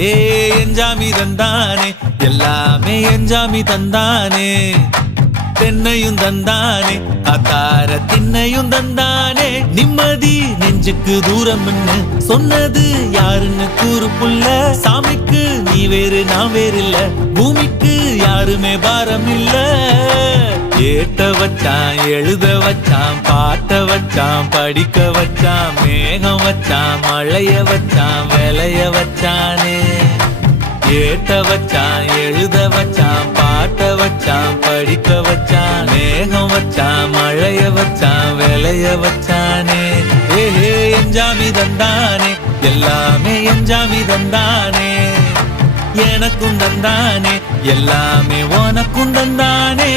எஞ்சாமி தந்தானே எல்லாமே எஞ்சாமி தந்தானே தென்னையும் தந்தானே அத்தார திண்ணையும் தந்தானே நிம்மதி நெஞ்சுக்கு தூரம் சொன்னது யாருன்னு கூறு புள்ள சாமிக்கு நீ வேறு நான் வேறு இல்ல பூமிக்கு யாருமே பாரம் இல்ல ஏத்த வச்சான் எழுத வச்சான் பாட்ட வச்சான் படிக்க வச்சான் மேகம் வச்சான் மழைய வச்சான் விளைய வச்சானே ஏத்த வச்சான் எழுத வச்சான் பாட்ட வச்சான் படிக்க வச்சான் மேகம் வச்சான் மழைய வச்சான் விளைய வச்சானே எஞ்சாமி தந்தானே எல்லாமே எஞ்சாமி தந்தானே எனக்கும் தந்தானே எல்லாமே உனக்கும் தந்தானே